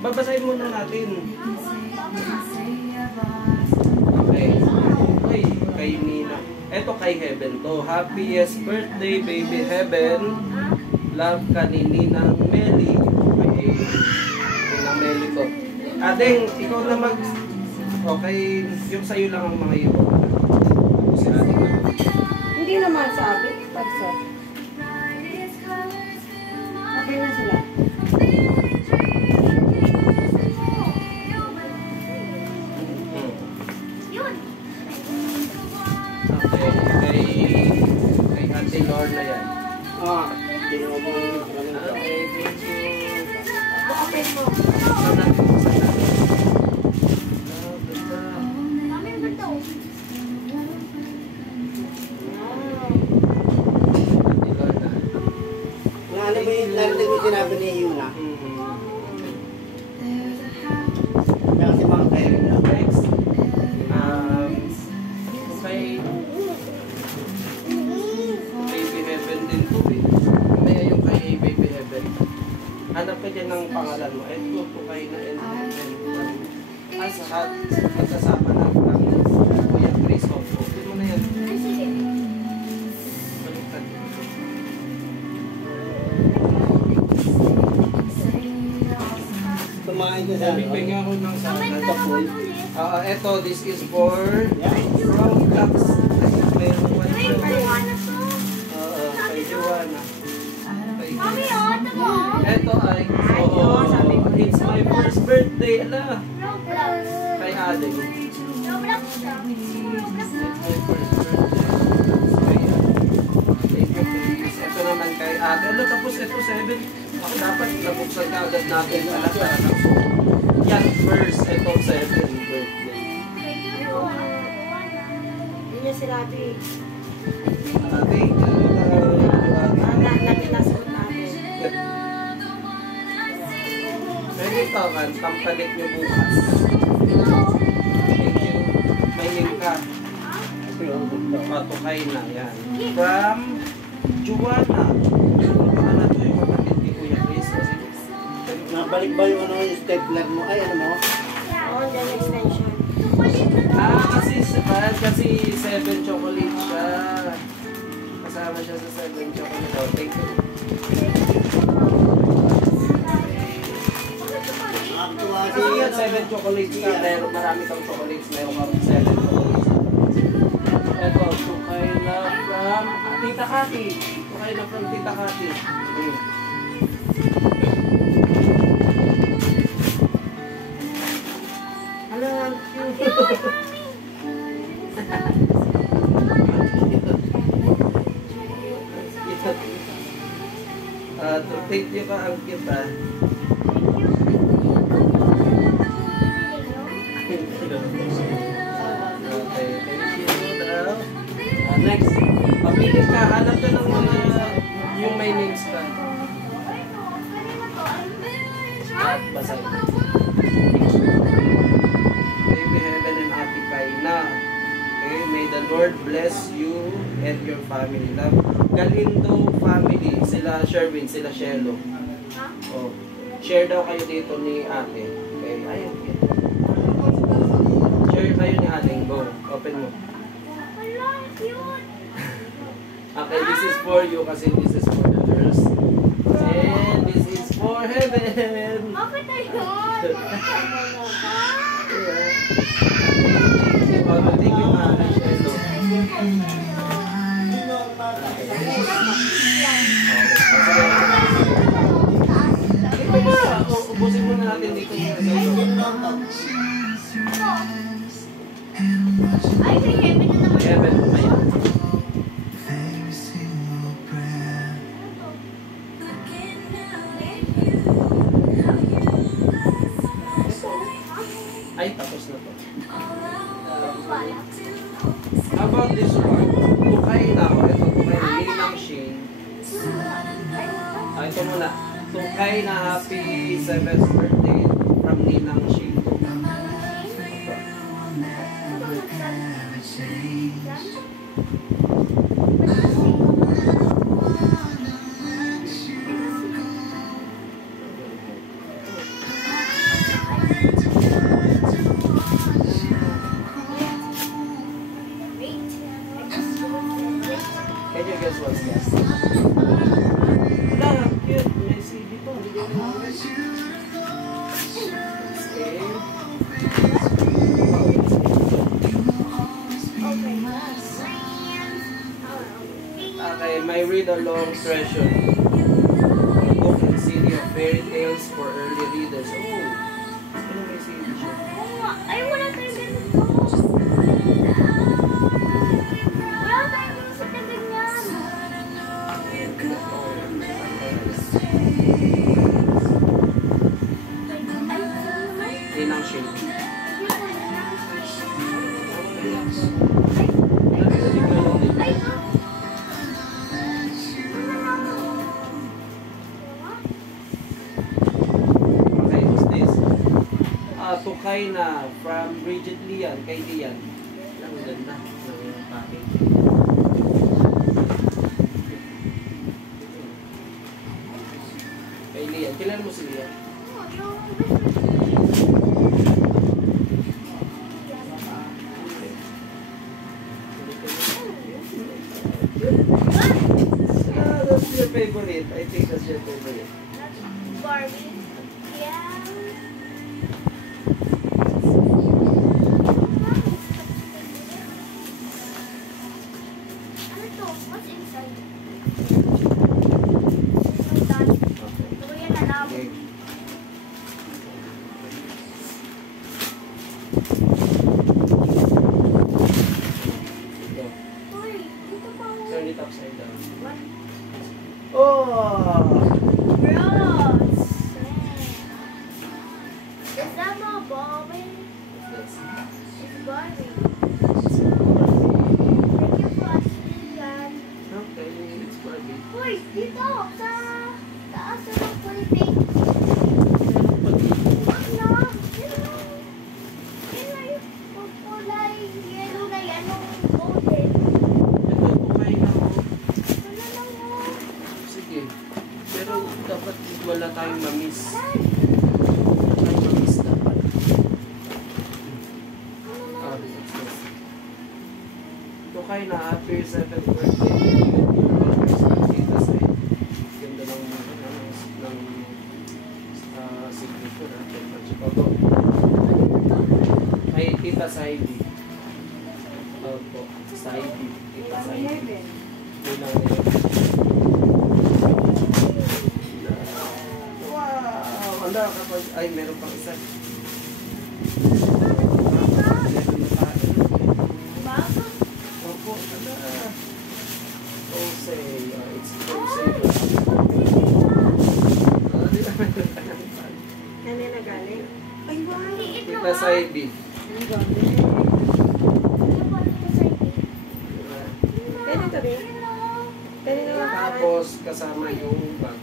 babasahin muna natin. Okay. Okay, kay Nina. Eto kay Heaven to. Happiest birthday, baby Heaven. Love ka ni Ninang Meli. Okay, Ninang Meli to. Adeng, ikaw na mag... Okay, yung sa'yo lang ang mga iyo. Si Adeng na. Hindi naman sabi. Pag-sot. Okay na sila. Okay, kay Ate Lorna yan. Okay, thank you. Okay po. Sana po, sana. Ate Lorna. Ano ba yung narinig mo sinabi ni Yuna? Kaya si Mang Kayo na. Next. Okay. Baby Heaven din po eh. May yung kay Baby Heaven. Hanap ka dyan ng pangalan mo. Ito po kayo na sa kasama ng Kuya Chris Opo. Ito mo na yan. Baliktad. Kumain ka sa ano? Bigyan ako ng kapul. Ito, this is for from Lux. Mayroon one from kay Joanna. Mami, ito mo. Ito ay, it's my first birthday. Ala, Roblox. kay Adeng. Roblox siya. Roblox na. My first birthday. Kaya, thank you please. Ito naman kay Ate. Ala, tapos ito 7. Ako dapat nabuksan ka agad natin. Ala, yan, first. Ito 7 birthday. Hindi niya sinabi. Thank you. Nakinasot namin. Pwede ito, pampalit nyo bukas. Thank you. May link ka. Patukay na, yan. From Joanna. Ano to yung kapatid ni Kuya Chris? Nabalik ba yung ano, yung stapler mo? Ay, ano mo? Oo, dyan yung extension. Kasi 7 chocolate siya. Kasama siya sa 7 chocolate. Oh, thank you. Kasi yan, 7 chocolates ka. Meron marami kang chocolates. Meron kang 7 chocolates. Ito, tukay na from Tita Kati. Tukay na from Tita Kati. Ano ang cute? Thank you ka, ang cute ah. Okay, thank you daw. Next, pamili ka, hanap ka ng mga yung may names ka. At basahin. Baby Heaven and Happy Kaina. Okay, may the Lord bless you and your family. Galindo family, sila Sherwin, sila Shelo. Oh, share daw kayo dito ni ate. Okay, ayun. Share kayo ni ate. Go, open mo. Okay, this is for you kasi this is for the girls. And this is for Heaven. Bakit ayun? Thank you, Mama Shelo. Ito ba? Ubusin muna natin dito. Ay, kay Heaven na naman. Heaven, ayan. Ay, tapos na to. How about this one? Tukay na ako. Ito, tukay na. Ninang Shane. Ito muna. Tukay na happy 7th birthday from Ninang Shane. Enjoy the long treasure. A book and CD of fairy tales for early readers. Oh, ano may CD siya? Oo nga. Ay, wala tayong ganito. Wala tayong ganito na ganyan. Ay, ano naman? Inang shade. Ay, Okay, what's this? Tukay na from Bridget Lian, kay Lian. Ang ganda ng package. Kay Lian. Kilala mo si Lian? That's your favorite. I think that's your favorite. Barbie. Yeah. Ano to? What's inside? Ito yan na lang. Okay. Ito. Uy, dito pa ako. Turn it upside down. What? Oh! Gross. Is that my Barbie? That's It's Barbie. Thank you for asking that. okay. It's Barbie. Uy, dito! Sa taas ng pulpit. Wag na! Yun lang. Yun lang yung kulay yellow na yan. Anong golden? Ito, tukay na ako. Ano lang mo? Sige. Pero dapat wala tayong mamiss. Ay, Wala tayong mamiss dapat. ano na? What's this? Tukay na, happy 7th birthday. Tita Sai. Ganda ng signature natin. Ito. Ay, Tita Saidi. Opo, Saidi. Tita Saidi. Yun ang ngayon. Wow! Wala kapag... Ay, meron pang isa. Meron na tayo. Bago? Opo, wala. Jose. It's Jose. Di ba meron ka ng pan? Ano na galing? Ay, wow. Liit no Tita Saidi. Ang galing. Ano ba dito sa inyo? Diba? Pwede to rin. Pwede naman pa. Tapos, kasama yung bag.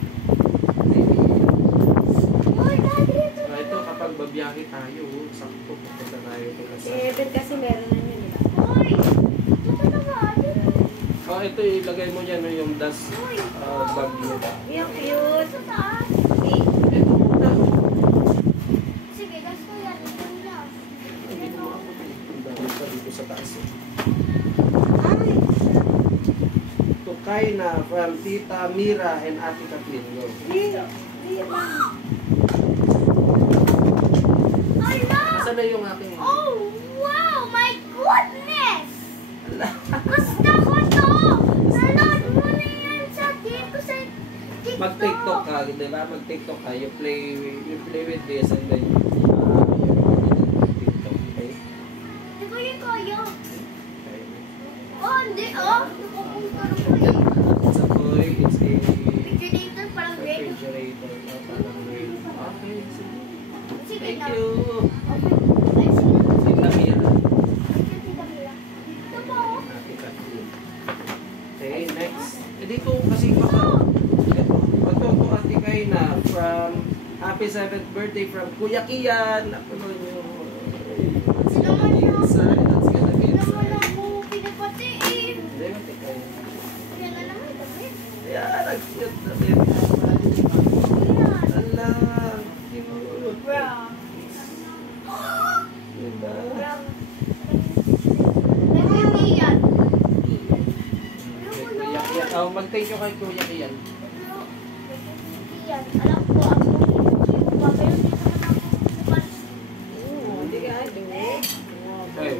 Uy, daddy, ito. Ito, kapag babiyahe tayo, sakto pupunta tayo ito Si kasi. Evan kasi meron na yun, di ba? Uy, ito na ba? Oh, ito ilagay mo dyan, no, yung dust bag mo. Yung cute. Sa taas. Ito muna. Sige, that's ko yan. Ito na. Hindi mo makapot eh. Ang dami pa dito sa taas eh. Ay, Tukay na from Tita Mira and Ate Kathleen. Go. di lang. Ala! Saan na yung aking... Oh, wow! My goodness! Ala. Gusto ko to! Naload mo na yan sa dito sa TikTok. Mag-TikTok ka, di ba? Mag-TikTok ka. You play with this and then you're TikTok, okay? Di ko yung kaya. Okay. Oh, hindi oh. Napupunta na ko eh. It's a toy, it's a Refrigerator, parang red. refrigerator. Parang red. Okay, sige. Sige Thank na. you. Okay. Ay, sige na. Tita Mira. Thank you, Tita Mira. Ito po. Ate Kathleen. Okay, next. Eh, dito kasi baka... Ito. Ito, Ate Kayna from Happy 7th birthday from Kuya Kian. Ako nyo. Sino man yun? Inside. That's gonna be Hindi naman inside. ako pinapatiin. Hindi, Ate Kayna. Yan na naman, damit. Ayan, ang cute na din. Yan. Ala, cute. Bro. Diba? Bro. Nagpiti yan. Kay Kuya Kian. Oh, mag-thank you kay Kuya Kian. Bro. Nagpiti yan. Alam ko, ako. Pero dito naman ako. Bukas. Hindi ka, do. Okay.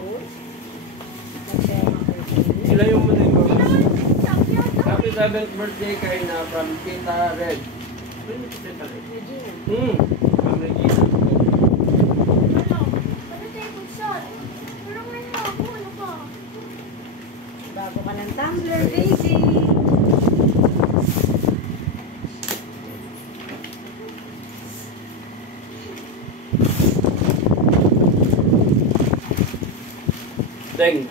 Ilayo mo na yung Hindi mga. naman sabi yata. Happy 7th birthday kay na from Tita Red. Ano yung Tita Red? Regina. From Regina. Ano? Ano tayo mag-shot? Pero ngayon ako, ano ba? Bago ka ng tumbler, Daisy. Deng,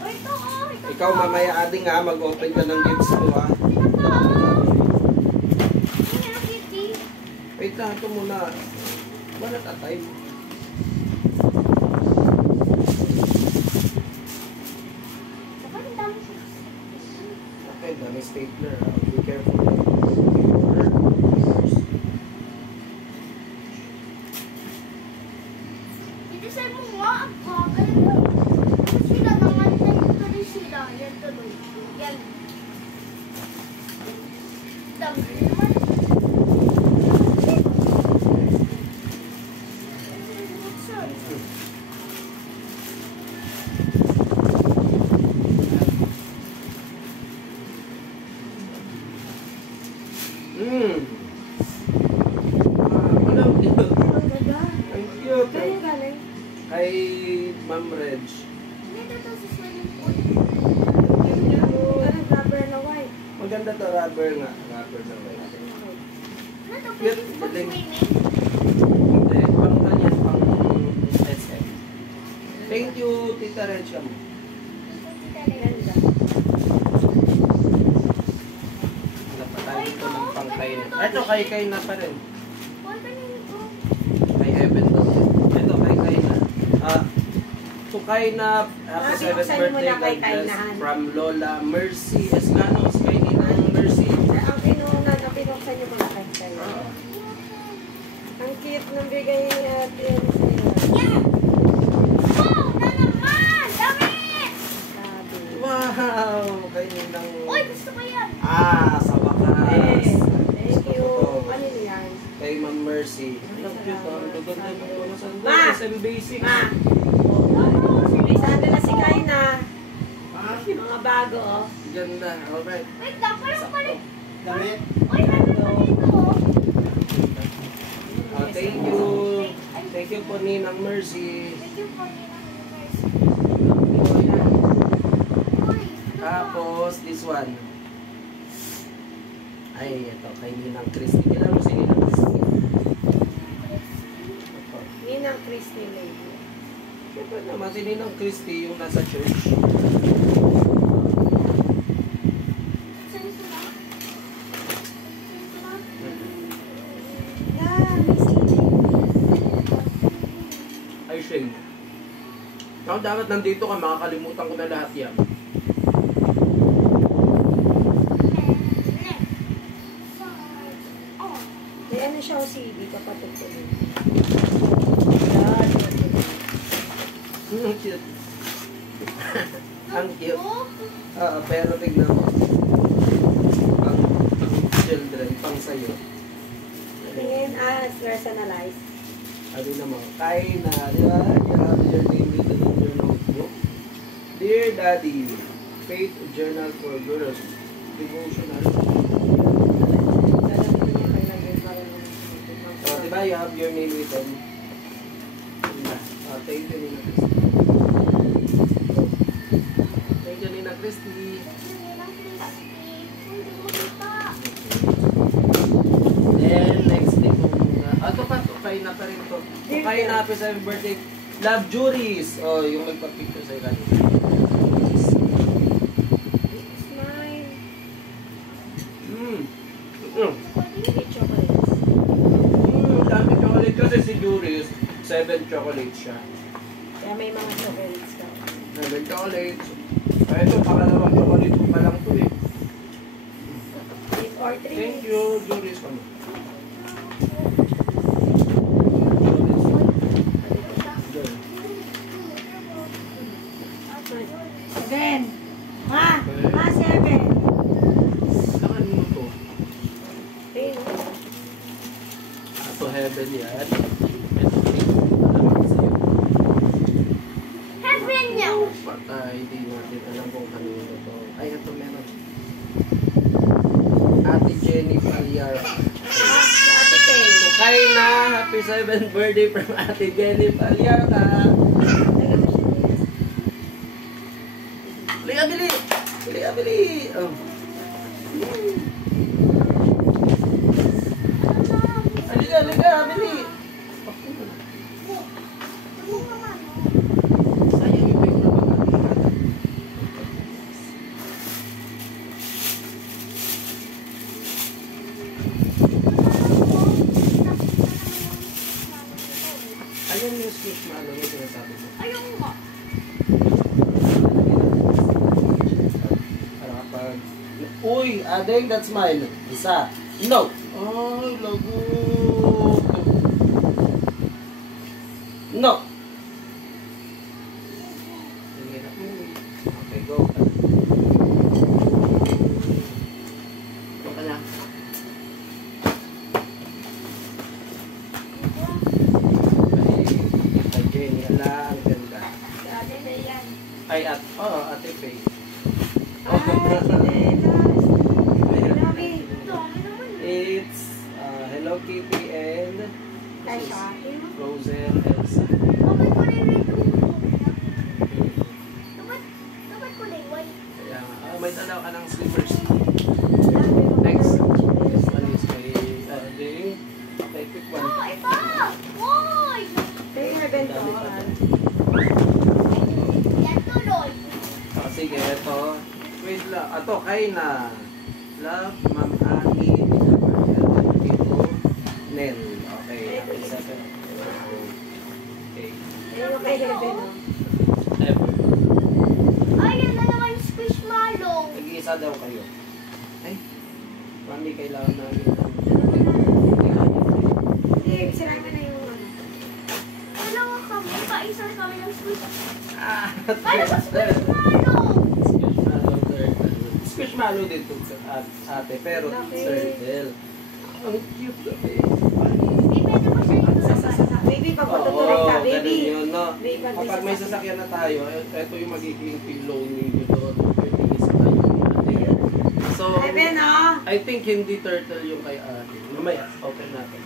O ito, oh. Ito ikaw to. mamaya ading ha, mag-open ka ng gifts mo ha. Ito to, oh. Ano yung kitty? Wait lang, ito muna. One at a time. Dapat ang dami siya. Okay, dami stapler ha. Be careful. I-design mo nga ang bagal mo. Tapos sila naman tayo tuloy sila. Yan tuloy. Yan. Dami naman. Sorry. Ano? Ang ganda. Ang cute. Kaya galing. Kay Ma'am Reg. Dito to sa swimming pool. Anong rubber na white? Maganda to, rubber nga. Rubber na ba? Ano to? Cute. Pwede pag Galing. swimming? Hindi, pang kanyan, pang SM. Thank you, Tita Reg. Ganda. Wala pa tayo dito ng pang-kay na. Ito, kay na pa rin. Huwag ka nito. Kay Heaven to. Ito, kay na. So, kay na, happy 7th binuksan mo birthday, na kay God bless, Kaynahan. from Lola Mercy Escanos, kay Ninang Mercy. Ang pinuna na pinuksan niyo mga kantay. Ang cute ng bigay ni Ate sa'yo. Yan! Wow! Na naman! Dami! Sabi. Wow! Kay Ninang... Uy, gusto ko yan! Sa wakas. Eh, thank Gusto you. ko to. Ano yan? Kay Ma'am Mercy. Ang cute, oh. Ang gaganda ng mga sandal. Ma! SM Basics. Ma! May sandal na si Kaina. Mga bago, oh. Ganda. Alright. Wait lang, parang pala... Damit. Uy, meron pa dito, oh. Thank you. Thank you po, Ninang Mercy. Thank you for the Uy, Tapos, this one. Ay, ito. Kay Ninang Christy. Kailan mo si Ninang Christy? Ito. Ninang Christy lady. Siyempre naman, si Ninang Christy yung nasa church. saan ito na? Yeah, Miss Lily. Ay, Shane. Ako dapat nandito ka, makakalimutan ko na lahat yan. May ano siya o CD, kapatid ko din. Ang cute. Ang cute. Pero tignan mo. Pang children, pang sayo. Tingin, personalized. Sabi naman, kay na, di ba? You have your name written in your notebook. Dear Daddy, Faith Journal for Girls. Devotional. Di ba? You have your name written. Diba? Thank you, Nina Christy. Thank you, Nina Christy. Then, next day kung... ito pa, tukay na pa rin to. Tukay na, happy 7th birthday. Love Juries. Oh, yung nagpa-picture sa'yo kanina. Smile. Mm. Chocolates. Dami chocolate kasi si Juries. 7 chocolates siya. Kaya may mga chocolates ka. 7 chocolates. Kaya ito, pangalawang chocolate ko pa lang to eh. 8 or 3. Thank you, Juries. Ano? Seven. Ma! Ma, 7. Lakan mo to. Rin. Ito heaven yan. Ito pink. Sa'yo. Heaven niya! Patay, di natin alam kung kanino to. Ay, ito meron. Jenny Palyar. Ah, si Ate Pei. Kay na, happy 7th birthday from Ate Jenny Palyar. Liga, bili! Liga, bili! Oh. Liga, liga, bili! Sayang yung bag na baka. Ayan yung speech na ano yung sinasabi mo. Ayun nga. Para kapag... Uy, Adeng, that's mine. Isa. No! Ay, lago. No! Okay, go. Go ka na. Ay, Jenny, ala, ang ganda. Dati na yan. Ay, Ate Faye. Ah, si Nela. Grabe. Dami naman. It's Hello Kitty and Ay, siya. Frozen Elsa. Bakit ko na yung red Dapat ko na yung white. Kaya, may dalaw ka ng slippers. Grabe. Next. This one is kay Ding. Okay, quick one. Oh, ito! Boy! Pei Heaven to. Yan tuloy. Sige, ito. Wait lang. Ito, kay na. Love, Ma'am Ani. Ito, Nel. Okay, happy 7. Okay. Ayun kay Heaven. oh. Ever. Ay, yan na naman yung squishmallow. Nag-iisa daw kayo. Ay, hindi kailangan namin. Hindi, sirahan ka na yung ano. Dalawa kami, kaisa kami ng squish. Ah, Paano ba squishmallow? Squishmallow turtle. Squishmallow din to ate, pero Okay. turtle. Ang cute gabi. Di pwede ba siya yung Sa. Baby, pag matutuloy ka, baby. ganun yun, no? Baby, pag Kapag may sasakyan. sasakyan na tayo, ito yung magiging pillow ninyo doon. Pwede isa tayo. So, Heaven, oh. I think hindi turtle yung kay ate. Mamaya, open natin.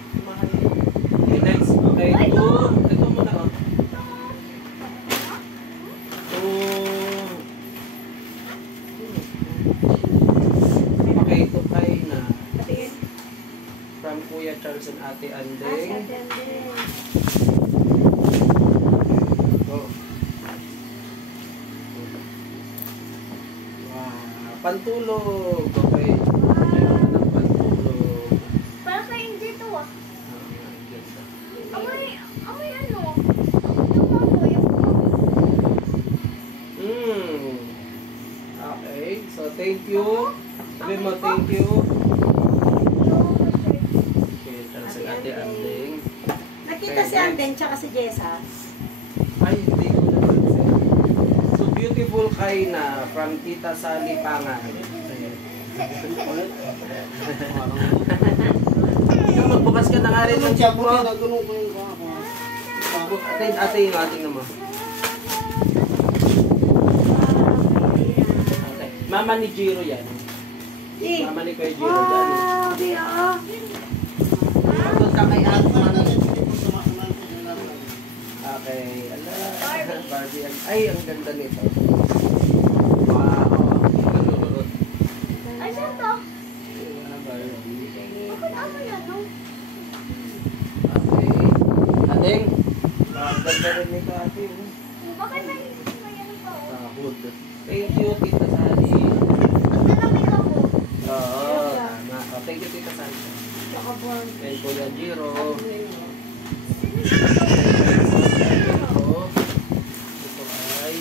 Okay, next. Okay, ito muna, oh. Okay, ito kay na. Patingin. From Kuya Charles and Ate Ah, si Andeng. Ate Andeng. Go. Wow. Pantulog. Okay. Meron ka ng pantulog. Para kayo dito ah. Ganda. Amoy ano? Tumamoy ako. Okay. So, thank you. Sabi mo, thank you. Okay, Charles and Ate Andeng. Nakita si Andeng tsaka si Jessa. Ay, hindi ko napansin. So, beautiful kay na from Tita Sally Pangan. Ikaw magbukas ka na nga rin ng check mo. Nagulong ko yung Ate yung ating naman. Okay. Mama ni Jiro yan. Mama ni Kuya Jiro dyan. Wow, di ah. Pagod ka kay ate. Okay. Ala. Barbie. Ay, ang ganda nito. Wow. Ay, saan to? Barbie. Bakit ano yan, no? Okay. Adeng. Ang ganda rin nito ate. Bakit may ano pa oh? Hood. Thank you, Tita Sally. Ang nalamig ako. Oo. Tama. Oh, thank you, Tita Sally. Tsaka born. Kay Kuya Jiro. Ito ay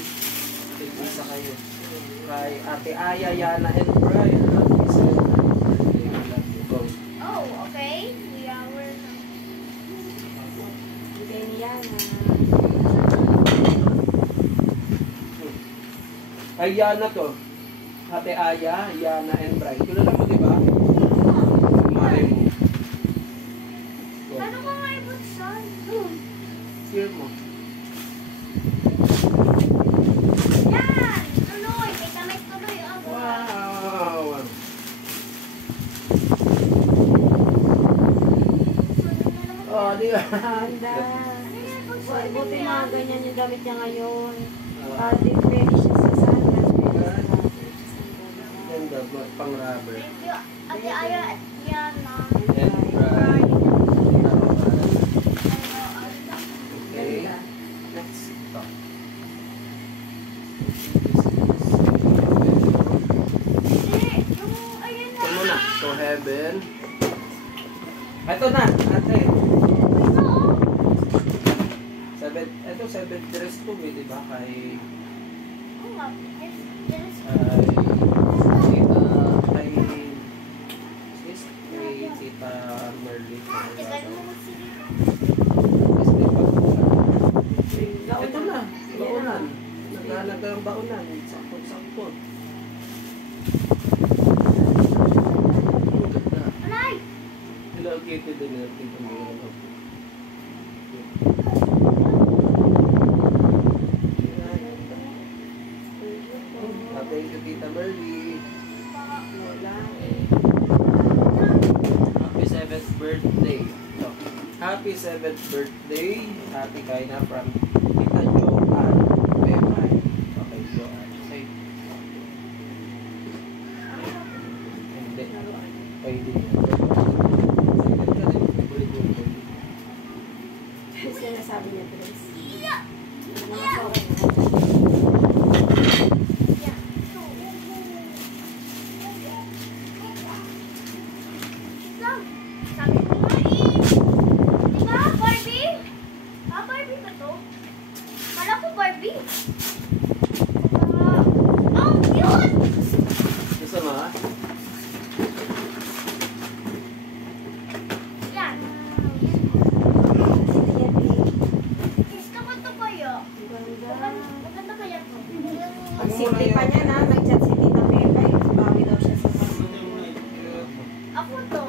isa kayo. Kay Ate Aya, Yana, and Brian. Go. Oh, okay. We are Bigay niya na. Kay Yana to. Ate Aya, Yana, and Brian. Kilala mo, di ba? Mare mo. Go. Ano ka nga ibutsan? Hear mo. Yan! Tuloy! May kamay tuloy ako. Wow! Ganda. Buti mga ganyan yung damit niya ngayon. Pwede siya sa sandals, pwede sa Ganda, pang rubber. Thank you. Ate Aya at Yana. And right. Okay. Next. Ito. Hindi, yung ayun na. Ito muna. To heaven. Ito na, ate. Ito, oh. Ito, 7 dress to, di ba? Kay... Oo nga. Yes, Kay Tita Merly. Tagal mo sige. Ito na, baunan. Naghanap ka ng baunan. Sakto-sakto. Ang ganda. Alay! Hello, Kitty din natin ito mga ano. Thank you, Tita Merly. Happy 7th birthday. So, happy 7th birthday. Happy Kaina from Tita Joanne. Okay, Joanne. Say. Hindi. Pwede niya. Sinasabi niya, Grace. Iya! Mga sorry. Iya. Lang. Sabi ko nga eh. Di ba, Barbie? Barbie ba to? Kala ko Barbie. Oh, cute! Gusto mo ha? Yan. Gusto ko to kaya. Maganda kaya to. Ang simple pa niya na, nag-chat si Tita Pepe. Bawi daw siya sa Ako to.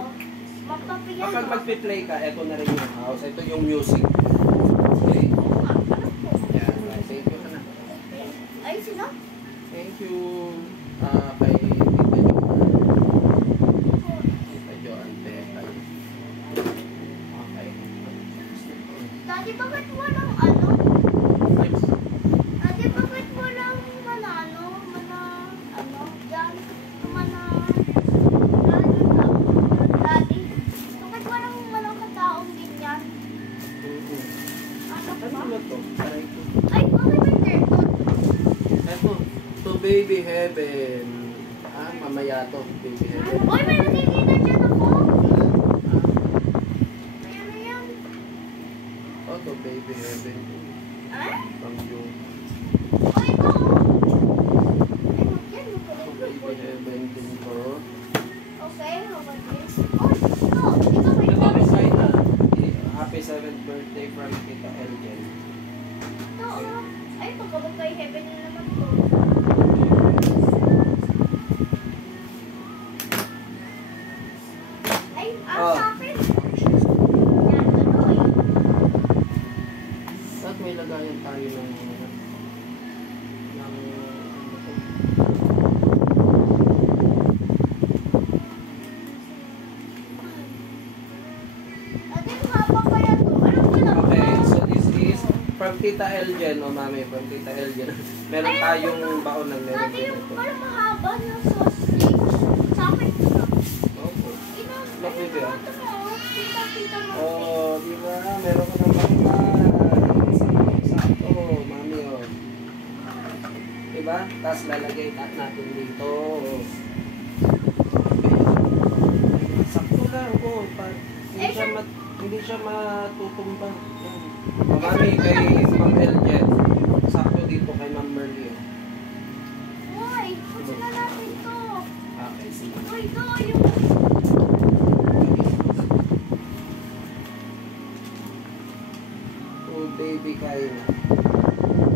Magpapiyan. Kapag magpi-play ka, ito na rin yung house. Ito yung music. Okay? Oo nga, alam ko. Yan. Thank you ka na. Ay, sino? Thank you. Kay Tita Joanne. Tita Joanne Pekay. Okay. Daddy, bakit walang ano? Next. Daddy, bakit walang manano? Dyan. Daddy, bakit walang kataong ganyan? Ano Ano ba? ba to? Aray ko. Ay, bakit may turtle? Eto. To Baby Heaven. Mamaya to. Baby Heaven. Uy, may nakikita dyan ako. Ano yan? Oh, to Baby Heaven. Eh? Pang yung Oh, ito. Ano yan? to Baby Heaven din ko. Okay, how about this? Oh, ito. Ito, may Ito, pawis. Miss Aina. Happy 7th birthday from Tita Elgen. Ito, oh. Ay, pagkabag kay Heaven na naman to. Ay, Oh. sa akin. Yan, ano eh. At may lagayan tayo ng ano to? Ate, haba kaya to. Anong ginawa? Okay, so this is from Tita Elgen, o mami, from Tita Elgen. Meron tayong baon ng meron Ate, din yung ito. parang mahaba na sausage. Sa akin to na. Opo. Look, baby, ah. Ito mo. Kita mo. Oh, di ba? Meron ka ng bakla. Sakto, mami, oh. Di ba? Tapos lalagay natin dito. Sakto lang, oh. Hindi siya matutumba. Yan. Oh, mami, kay Ma'am Elgen. Sakto dito kay Ma'am Merly. oh. Uy, gusto na natin to. Okay, sige. Uy, ito yung... Oh, baby kayo.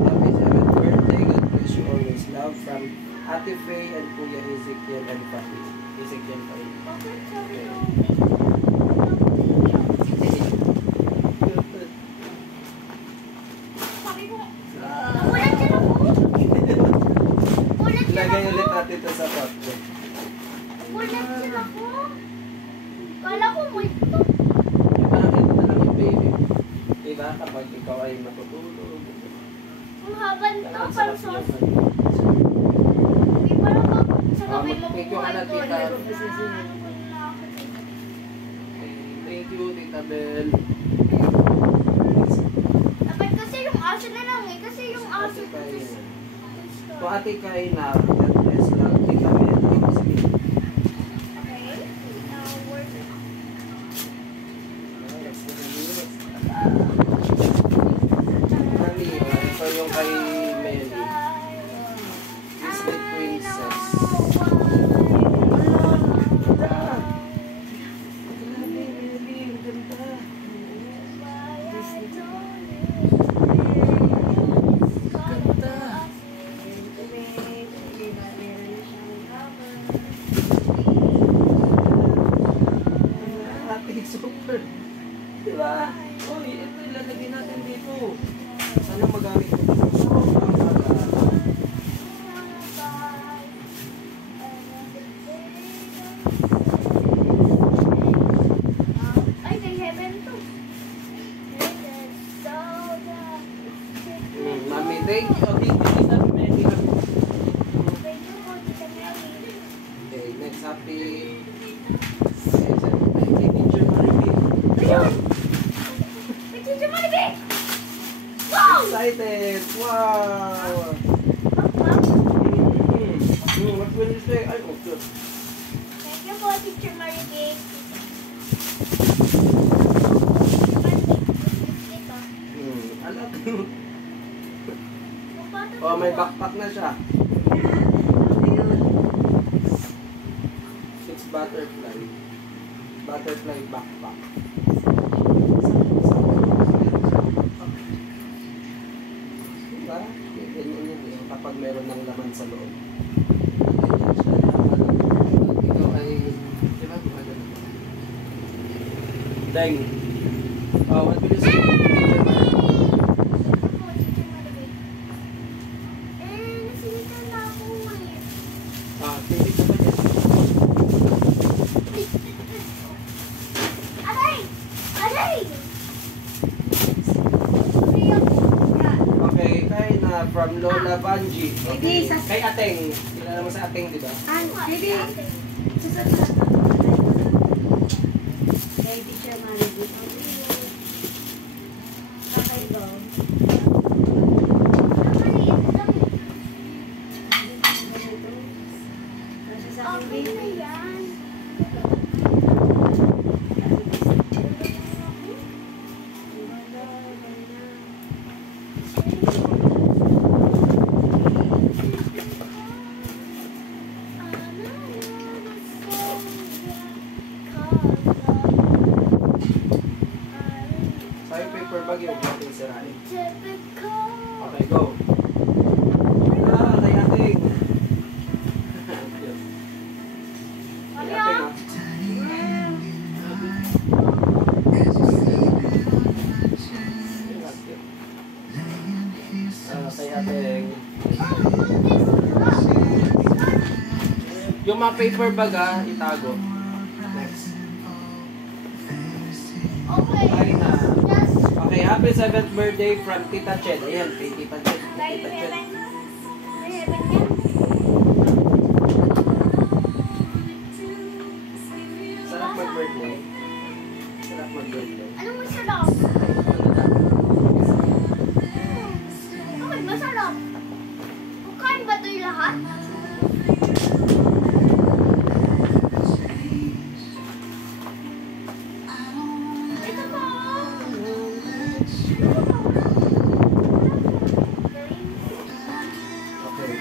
Happy 7th birthday. God bless you always. Love from Ate Faye and Kuya Ezekiel and Papi. Ezekiel pa rin. Bakit sabi ko? Sabi ko, nakulat dyan ako. Nakulat dyan Lagay ako. ulit natin ito sa pot. Nakulat dyan ako. Kala ko mo ito. Bakit na lang yung baby mo? ba? Kapag ikaw ay matutulog. Ang haba nito, Ang parang sarap sauce. niya. Di parang sa gabi mo Thank you, buhay Ana, ko. tita. Thank Thank you, Tita Bel. Dapat kasi yung aso na lang eh. Kasi yung aso Ate Kay kasi... na. Kung Ate Kay na, God bless lang. Tita Bel. Sige. Okay. Now, work it. Mami, ito yung kay Meli. Disney Princess. Ate, super. Diba? Uy, ito ilalagay natin dito. Sana magamit ko. Ang pag-aaral. Ay, kay Heaven to. Mami, thank you. Thank you, Tita Meli. Thank you po, Tita Mary. Okay, next happy. Kay Teacher Maribel. Ayun! May Tita Maribel! Wow! Excited! Wow! What will you say? Ay, okay. Thank you po, Teacher Maribel. Alam. Oh, may backpack na siya. It's butterfly. Butterfly backpack. Diba? Ganyan yun eh. Kapag meron ng laman sa loob. Ganyan siya. Ikaw ay... Diba? Gumagano. Deng. Oh, what will you say? Teacher Maribel? Ah, pili ka ba dyan? Okay, kay na from Lola Banji. Okay. Kay Ateng. Kilala mo sa Ateng, di ba? Kay Teacher Maribel. Kakaiba. Kasi sa akin Okay din. na yan. Sa yung paper bag yung natin sirain. Typical. Okay, go. Ah, kay Ateng. Yes. Kay Ateng, ah. Kay Ateng. Yung mga paper bag itago. Next. Okay. Ay na. Yes. Okay, happy 7th birthday from Tita Ched. Ayan, kay Tita Ched. Kay Tita Ched. Heaven. Kay Heaven yan. Sarap mag-birthday. Sarap mag-birthday. Anong masarap? Bakit masarap? Kukain ba ito yung lahat? Ito po. Okay.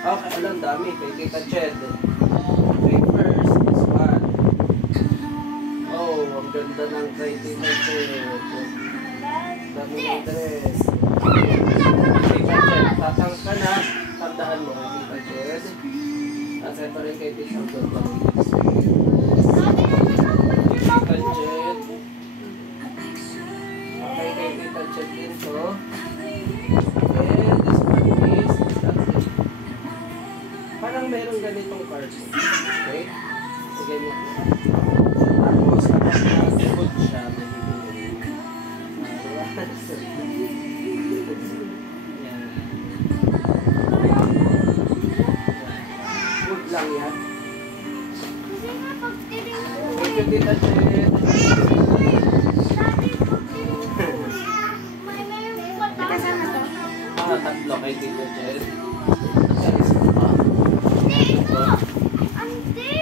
Okay, alam, dami. Kay Tita Ched. Okay, first, this one. Oh, ang ganda ng kay Tita Ched. Dami ng dress. Tita Ched, tatang ka na. Tandaan mo kay Tita Ched. At ito rin kay Tita Ched. Tita Ched. Okay, kay Tita Ched din to. And this one is, that's it. Parang meron ganitong card. Okay? So, ganyan. Tapos, kapag nag-good siya, may bibigyan. Diba? Yan. Good lang yan. Kasi nga pag tiling ko Thank you, Tita Jen. dati pag tiling ko may patapos. Kasama to? Tatlo kay Tita Jen. Hindi, ito! Hindi!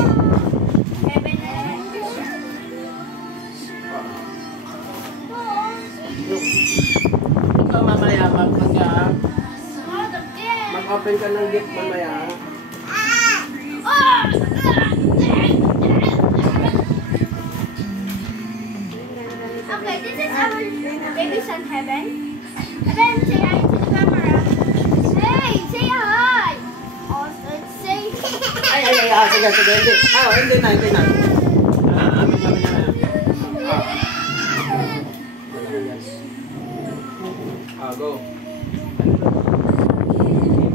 Heaven na lang. Ito mamaya pagka Oh, the gift! Mag-open ka ng gift mamaya. Oh! Okay, this is our baby son Heaven. Heaven, say hi to the camera. Hey, say hi! Also, say sige, hindi. Hindi na. Amin na. Go.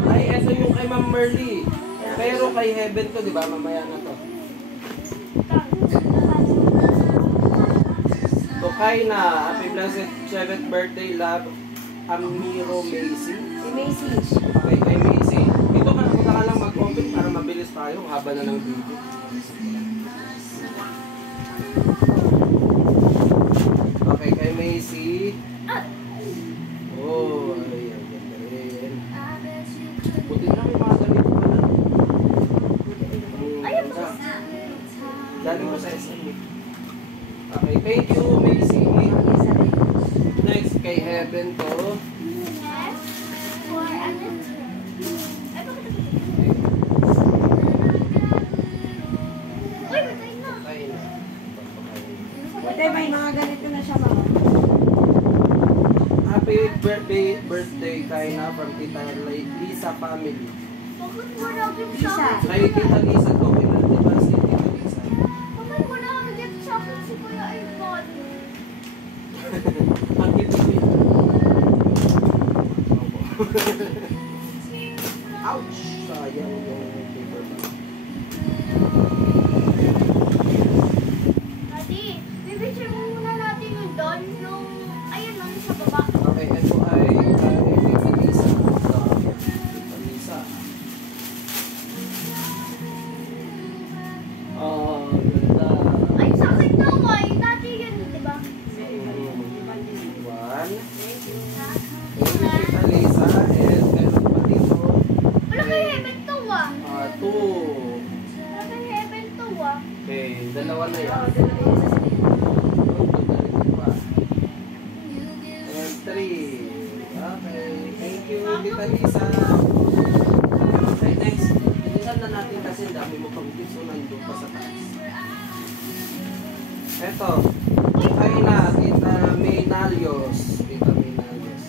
Ay, ito yung kay Ma'am Merly. Pero kay Heaven to, di ba? Mamaya na to. So, kay na, happy blessed 7th birthday, love, Amiro Macy. Si Macy. Okay, kay Macy. Ito ka na lang mag-open para mabilis tayo. Haba na ng video. Okay, kay Macy. Oh, ay, ang ganda rin. Buti na may mga ganito pala. Ayun, Ganda. Galing ko sa SM. Okay, thank you, Macy. Next, kay Heaven to. yes for ano? Ay, bakit ito? Uy, matay na. Ay, na. Buti may mga ganito na siya mga. Happy birthday kay na from Tita Lisa family. Bakit wala gift Lisa. sa akin? Kay Tita Lisa to, pinag-diba si Tita Lisa? Bakit wala gift sa akin si Kuya Ivan? Ang cute ko yun. Ouch! Sayang yung paper. Daddy, bibicture mo muna natin yung doon, yung, ayun lang sa baba. Okay, ito ay kay Tita Lisa. Tita Lisa. Oh, ganda. Ay, sa akin daw ay, dati yun, di ba? One. Thank you. Ha? Tita Lisa. And meron pa dito. Wala kay Heaven to ah. Two. Wala kay Heaven to ah. Okay, dalawa na yan. Oo, dalawa yun sa And three. Okay. Thank you, Tita Lisa. Okay, next. Bilisan na natin kasi ang dami mo pang gifts. So, nandun pa sa taas. Eto. Ay na, Tita Maynalios. Tita Maynalios.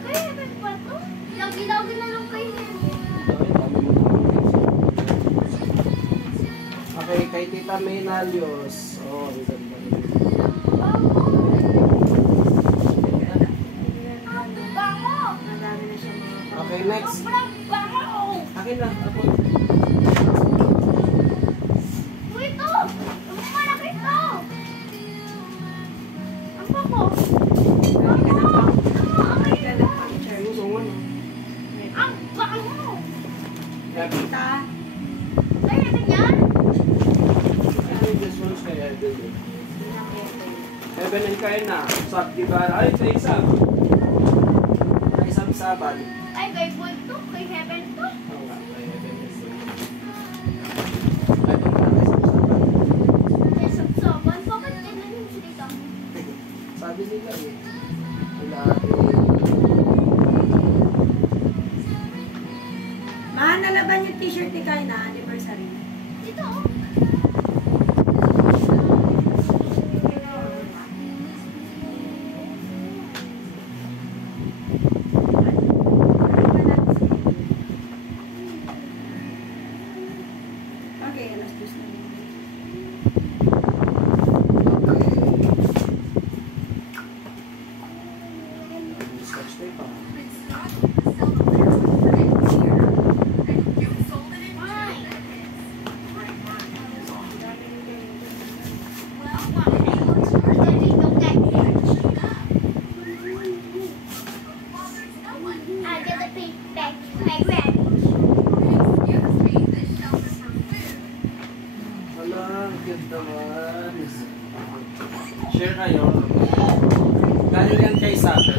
Kay Heaven pa to? Lagi-lagi na lang kay Heaven. Dami mo pang gifts. Okay, kay Tita Maynalios. Oh, ang ganda. Ang bango! Madami na siya mga. Okay, next. Sobrang bango! Akin lang. Ako. Uy, ito! Ang malaki ito! Ang bango! Dami ka na pa. Ang Dami ka na picture. Gusto mo na. Ang bango! Kita. Kay Heaven yan? This one's kay Evan. Evan and Kaina. Sab di ba? Ay, kay Sab. Kay Sab Saban. Ay, kay Boy to, kay Heaven to. Oo nga, kay Evan and Kaina. Ay, ito pala kay Sab Saban. Kay Sabsaban, bakit ganun yung salita? Sabi nila eh. Wala Mahal na laban yung t-shirt ni Kai na anniversary. Ito, oh. Okay, alas 2 na. Scotch tape ah. back to my ranch. Wala, cute naman. Share kayo. Galing yan kay Sabi.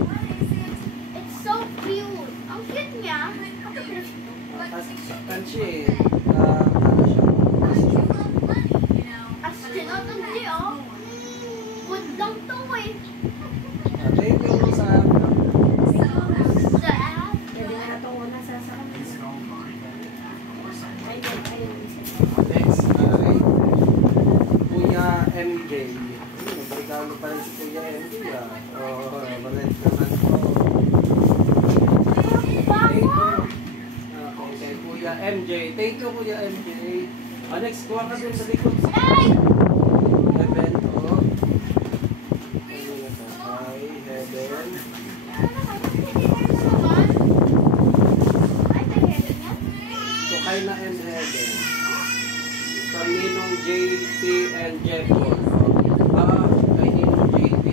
It's so cute. Ang cute niya. Kanchi, ano siya? Astronaut hindi oh. Wood lang to eh. Thank you sa Pwede na ito una sasakam. Ayun, ayun. next ay Kuya MJ. Regalo pa rin si Kuya MJ ah. Oo, balit naman po. Thank you. Okay, kay Kuya MJ. Thank you Kuya MJ. Next, kuha ka dun sa likod. Hey! Heaven, oh. Ayun na to. Hi, Heaven. Tukay na and Heaven. From Ninong JT and Jeffon. Kay Ninong JT.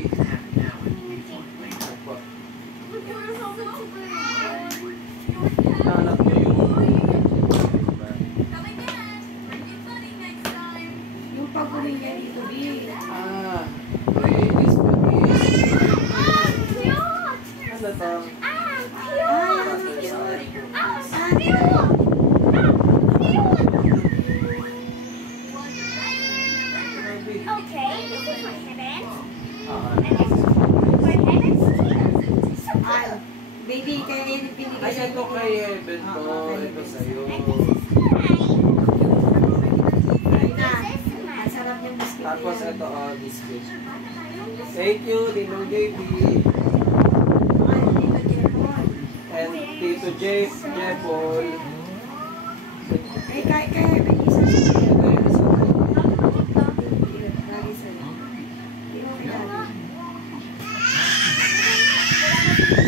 Opo. Nanak mo yung... Yung pag-uli niya dito, B. This one is... Ano to? Okay, this is my heaven. Ah, And this is my heaven's so Ay, cute. baby, kaya yun yung pinigay ay, sa'yo. ito kay Heaven to. Ito sa'yo. And this is mine. Ay na. This is Ang mine. sarap yung biscuit Tapos niya. ito, biscuit. Thank you, Ninong JP. Ay, dito, Jeffon. And Tito Jeff, Jeffol. Ay, kaya may isa sa'yo. Ito yung isa. Lagi sa'yo. Yung lagi.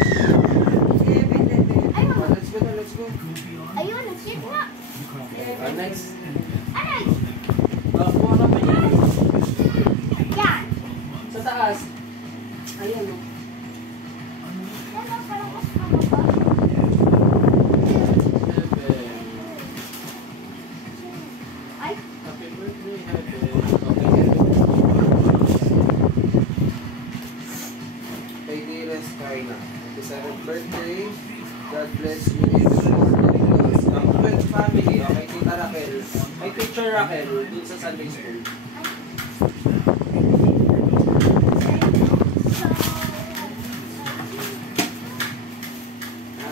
Seven, then, Oh, let's go na, let's go. Ayun, ang cute nga. Next. Aray! Kuha ka pa yan. Yan. Sa taas. Ayan, oh. Yan ang parang mas mababa. Heaven. Ay, Happy birthday, Heaven. Okay, Heaven. Kay Dires Carla. Happy 7th birthday. God bless you even more. With family, okay, Tita Raquel. May picture Raquel dun sa Sunday school.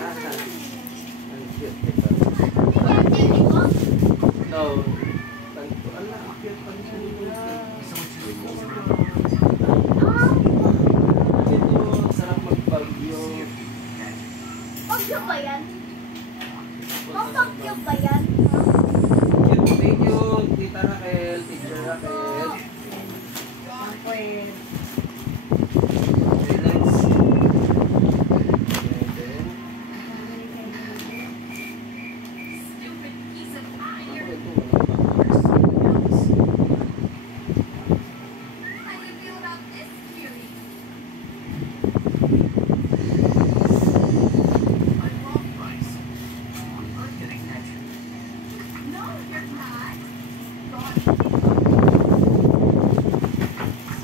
Ang cute ito. yan din ito. No. Tanto, ala, ang cute pa nila. Ito, sarap magbagyo. Pagyo ba yan? Pagyo ba yan? Thank you, Tita Raquel, Teacher Raquel. Ang pwede. Okay, next.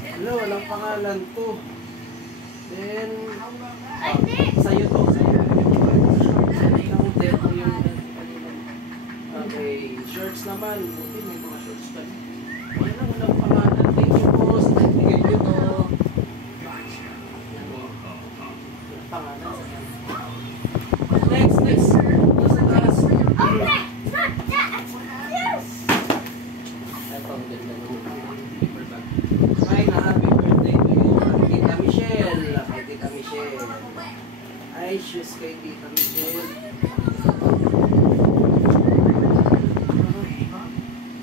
Hello, walang pangalan to. Then, Ay, di. sa'yo to. Ang demo yung... Okay, shirts naman. Buti may mga shirts ka. Walang pangalan. Thank you po. Thank you to. Walang pangalan. Next. Ito sa taas. Okay, not that. Yes. Ito, ang ganda naman. Ay, na happy birthday to you. Tita Michelle. Kay Tita Michelle. Ay, shoes kay Tita Michelle.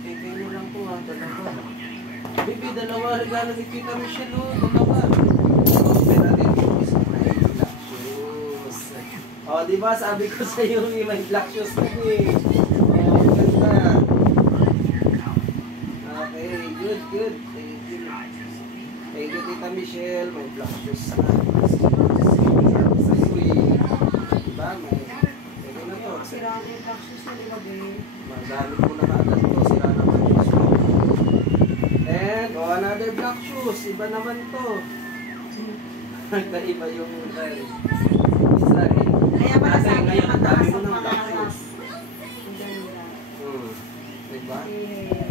Kaya mo lang po ha, dalawa. Bibi, dalawa. Regalo ni Tita Michelle, oh. Dalawa. Okay natin yung isa may black shoes. Oh, di ba sabi ko sa iyo, may black shoes na eh. Oh, ganda. Okay, good. good. Thank you. Thank you, Tita Michelle. May black shoes na. Diba? Pwede na to. Sira na yung boxes na nilagay. Magamit ko na agad to. Sira naman yung shoes. And, another black shoes. Iba naman to. Naiba yung Israel. Kaya pala sa akin, ngayon, ang dami mo ng mataas black ang shoes. Ang ganda. Diba? Yes.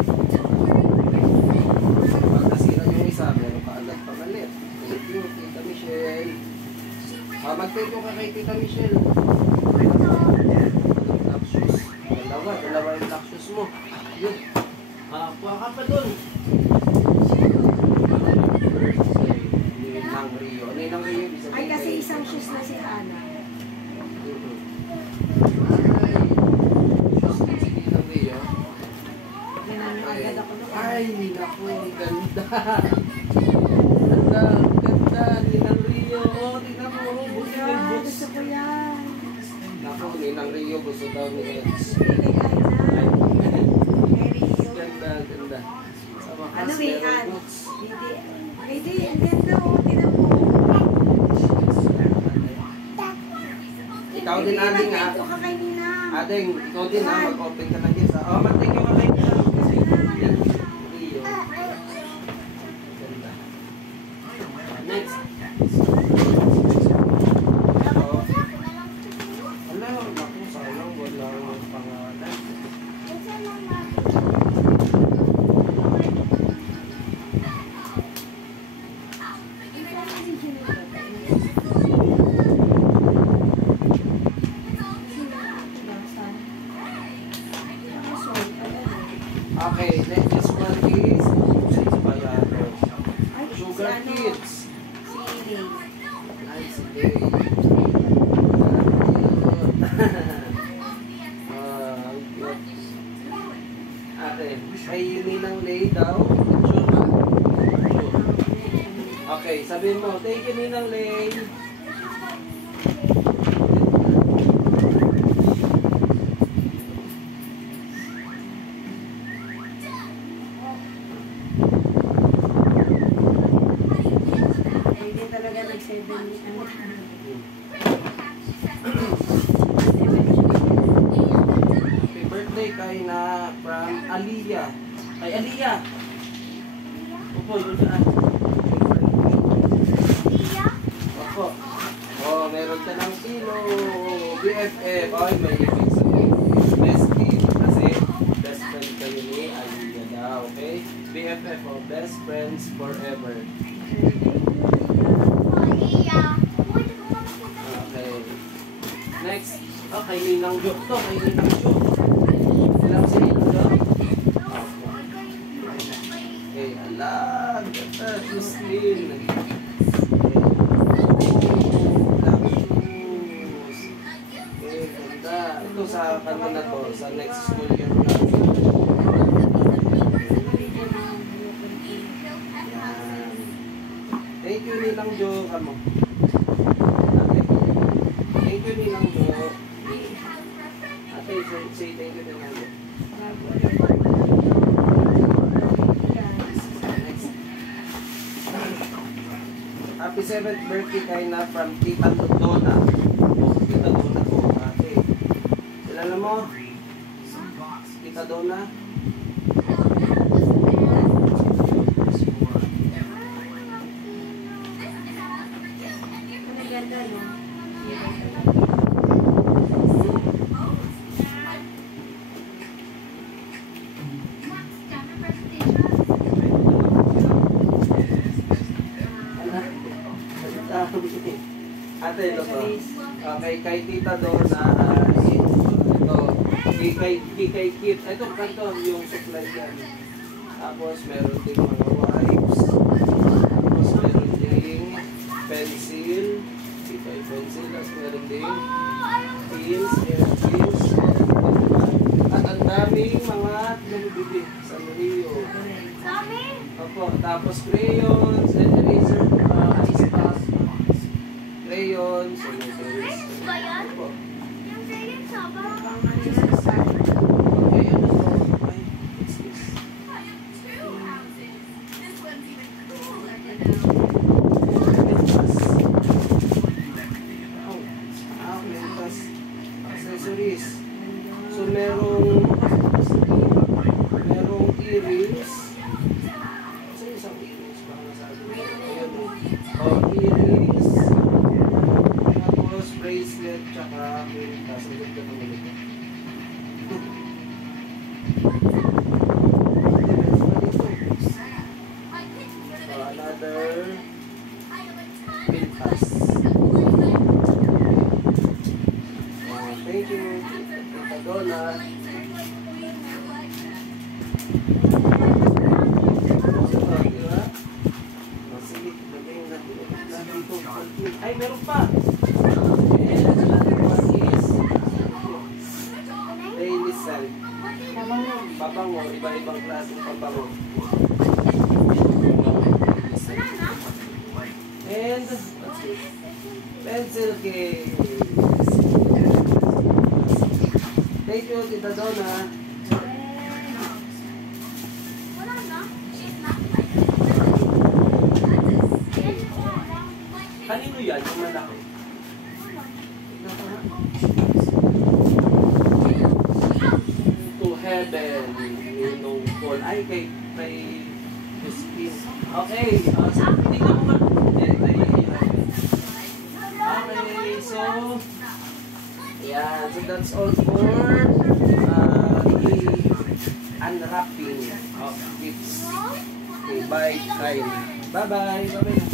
Pag nasira yung isa, meron ka agad pamalit. Thank you, Tita Michelle. Mag-thank you ka kay Tita Michelle. Black shoes. Dalawa yung black shoes mo. Yun. Kuha ka pa dun. Ninang Rio. Ninang Rio, ibig sabihin Ay, kasi kay- isang shoes na si Ana. Ginamit agad ako noon. Ay, naku, ang ganda. Ganda, ganda. Ninang Rio. Oh, tingnan mo. Buti may Yeah, boots. gusto ko yan. Naku, Ninang Rio. Gusto daw ni Eds. Kay Ana. Kay Rio. Ganda, ganda. Sa wakas, Ano, meron Mian? boots. Hindi, ang ganda oh. Tinan mo. Ikaw din, Ading, ha? Ito ka kay Nina. Ading, ikaw din, ha? Mag-open ka na dyan. Mag-thank you ka kay Yan, Rio. Ganda. Next. Wala, naku, sayang, walang pangalan. Okay, next one is Bayano. Sugar Kids. Nice day. Ate, ay Ninang Lay daw. Okay, sabihin mo, thank you Ninang Lay. Hindi talaga nag-7 Happy birthday kay na from Aliyah. Ay, Aliyah. Opo, yun na. Opo. Oh, meron ka ng kilo. BFF. Ay, may ibig sabihin. Bestie. Kasi best friend kayo ni Aliyah daw. Okay? BFF o best friends forever. Okay. Next. Oh, kay Ninang Jo. To, kay Ninang Jo. Ilang si Ninang Jo? Okay, alam. Ganda. Justin. Black shoes. Okay, ganda. Ito sa kanina to. Sa next school year na. Yan. Thank you, Ninang Jo. Kamo. Thank you, Ninang Jo. Ate, say thank you, Ninang Jo. Next. Happy 7th birthday kay na from Tita Donna. Oh, Tita Donna ko, ate. Kilala mo? Tita Donna? Ang ganda, no? Ate, ito po. Okay, kay Tita Donna, ito, kay Kit, ito, kanto, yung supply yan. Tapos, meron din mga wipes. Tapos, meron din pencil. Dito ay pencil. Tapos, meron din pins, hair pins. At ang daming mga nabibili sa Rio. Opo, tapos crayons and eraser, ice pack. Crayons, and erasers. Opo. Okay, ano to? Ay, what's this? Mentas. Mentas. Accessories. So, merong earrings. Sa isang earrings. Baka nasabi. Ayan o. Earrings. Tapos, bracelet, tsaka mentas. Ang ganda naman ito. Another mentas. Thank you, Tita Donna. Sige, lagay natin ito. Ay, meron pa. And another one is daily scent. Pabango, iba-ibang klaseng pabango. And pencil case. Thank you, Tita Donna. Kanino yan? Yung malaki? To heaven. Ninong Paul. Ay, kay Christine. Okay. Tingnan mo nga. Okay, so yeah, so that's all for the unwrapping of gifts. Okay, bye. Bye. Bye-bye. Bye-bye.